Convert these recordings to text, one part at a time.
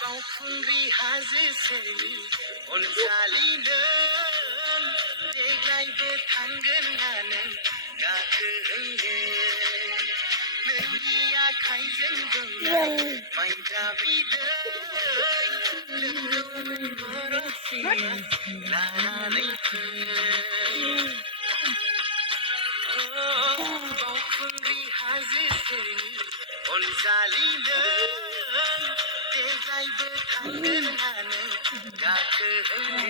बावखुंग्रि हाजो सेरनि अनजालिनो देग्लायबो थांगोन होननानै गाखोहैनो नोंनि आखाइजों दौनाय माइब्रा बिदै लोंदौमोन बर'सिया लानानै फै बावखुंग्रि हाजो सेरनि अनजालिनो देग्लायबो थांगोन होननानै गाखोहैनो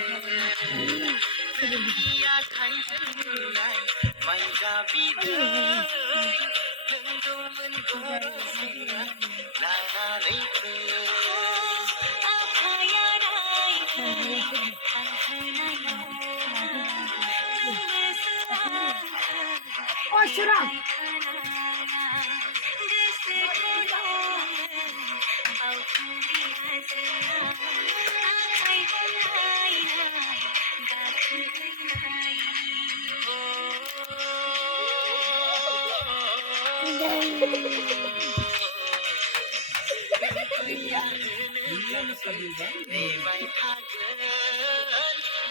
नोंनि आखाइजों दौनाय माइब्रा बिदै लोंदौमोन बर'सिया लानानै फै आफाया रायखौ थांहोनायाव Oşuram.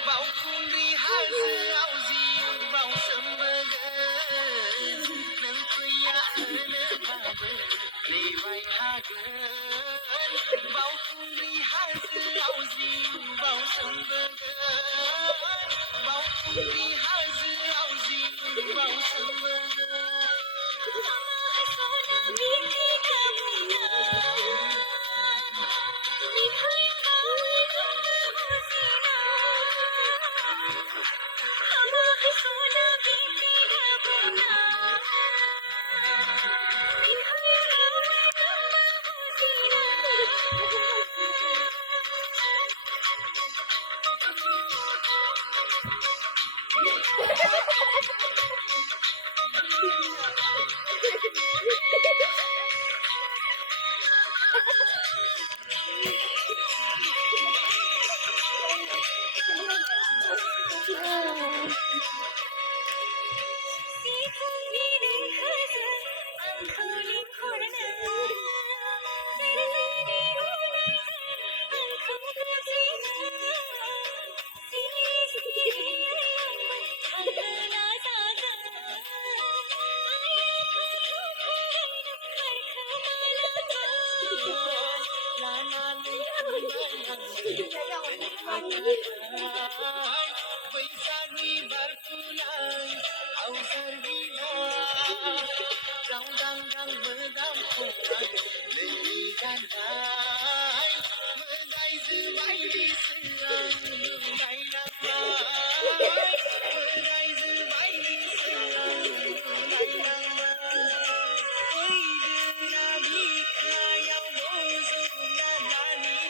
बावखुंग्रि हाजोआव जिउ बावसोमबोगोन नों फैया होनोबाबो नेबाय थागोन बावखुंग्रि हाजोआव जिउ बावसोमबोगोन बावखुंग्रि हाजोआव जिउ बावसोमबोगोन बैसागनि बारफुनाय आवजार बिनाय दावदां मोदाम खौरां नोंनि गाननाय मोदायजो बायदि सिगां नुलायनांबाय मोदायजो बायदि सिगां नुलायनांबाय फैदोना बिखायाव बजबना लानि